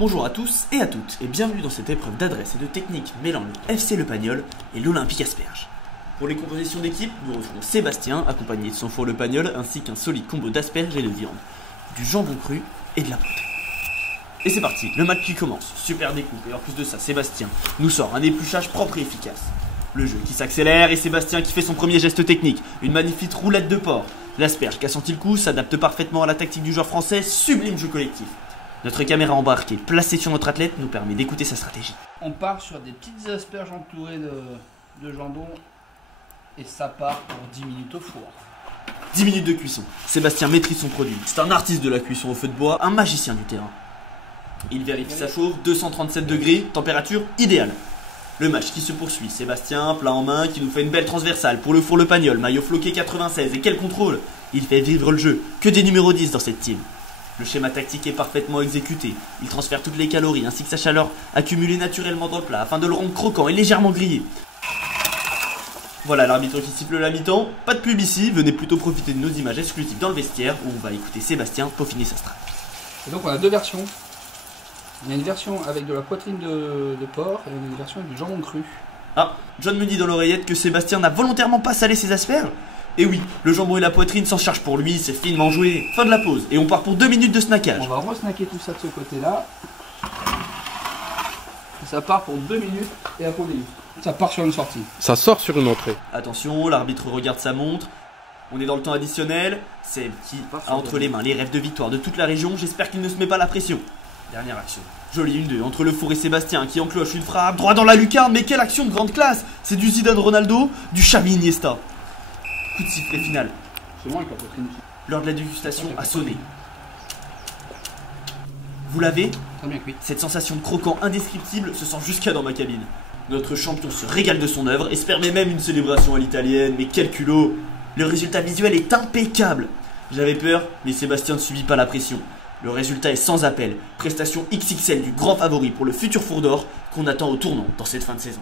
Bonjour à tous et à toutes et bienvenue dans cette épreuve d'adresse et de technique mêlant le FC Le Pagnol et l'Olympique Asperges. Pour les compositions d'équipe, nous retrouvons Sébastien accompagné de son four Le Pagnol ainsi qu'un solide combo d'asperges et de viande, du jambon cru et de la poudre. Et c'est parti, le match qui commence, super découpe et en plus de ça Sébastien nous sort un épluchage propre et efficace. Le jeu qui s'accélère et Sébastien qui fait son premier geste technique, une magnifique roulette de porc. L'asperge qui a senti le coup s'adapte parfaitement à la tactique du joueur français, sublime jeu collectif. Notre caméra embarquée placée sur notre athlète nous permet d'écouter sa stratégie. On part sur des petites asperges entourées de jambon et ça part pour 10 minutes au four. 10 minutes de cuisson, Sébastien maîtrise son produit. C'est un artiste de la cuisson au feu de bois, un magicien du terrain. Il vérifie sa chauffe, 237 degrés, température idéale. Le match qui se poursuit, Sébastien, plat en main, qui nous fait une belle transversale pour le four Le Pagnol, maillot floqué 96, et quel contrôle! Il fait vivre le jeu, que des numéros 10 dans cette team. Le schéma tactique est parfaitement exécuté, il transfère toutes les calories ainsi que sa chaleur accumulée naturellement dans le plat afin de le rendre croquant et légèrement grillé. Voilà l'arbitre qui siffle la mi-temps, pas de pub ici, venez plutôt profiter de nos images exclusives dans le vestiaire où on va écouter Sébastien peaufiner sa strat. Et donc on a deux versions. Il y a une version avec de la poitrine de porc et une version avec du jambon cru. Ah, John me dit dans l'oreillette que Sébastien n'a volontairement pas salé ses asperges. Et oui, le jambon et la poitrine s'en chargent pour lui, c'est finement joué. Fin de la pause, et on part pour 2 minutes de snackage. On va re-snacker tout ça de ce côté-là. Ça part pour 2 minutes et après on délivre. Ça part sur une sortie. Ça sort sur une entrée. Attention, l'arbitre regarde sa montre. On est dans le temps additionnel. C'est qui a entre les mains les rêves de victoire de toute la région. J'espère qu'il ne se met pas la pression. Dernière action. Jolie 1-2 entre le four et Sébastien qui encloche une frappe droit dans la lucarne. Mais quelle action de grande classe! C'est du Zidane Ronaldo, du Xavi Iniesta. Coup de sifflet final. C'est moi avec la poitrine. L'heure de la dégustation a sonné. Vous l'avez? Très bien cuit. Cette sensation de croquant indescriptible se sent jusqu'à dans ma cabine. Notre champion se régale de son œuvre et se permet même une célébration à l'italienne, mais quel culot! Le résultat visuel est impeccable. J'avais peur, mais Sébastien ne subit pas la pression. Le résultat est sans appel. Prestation XXL du grand favori pour le futur four d'or qu'on attend au tournant dans cette fin de saison.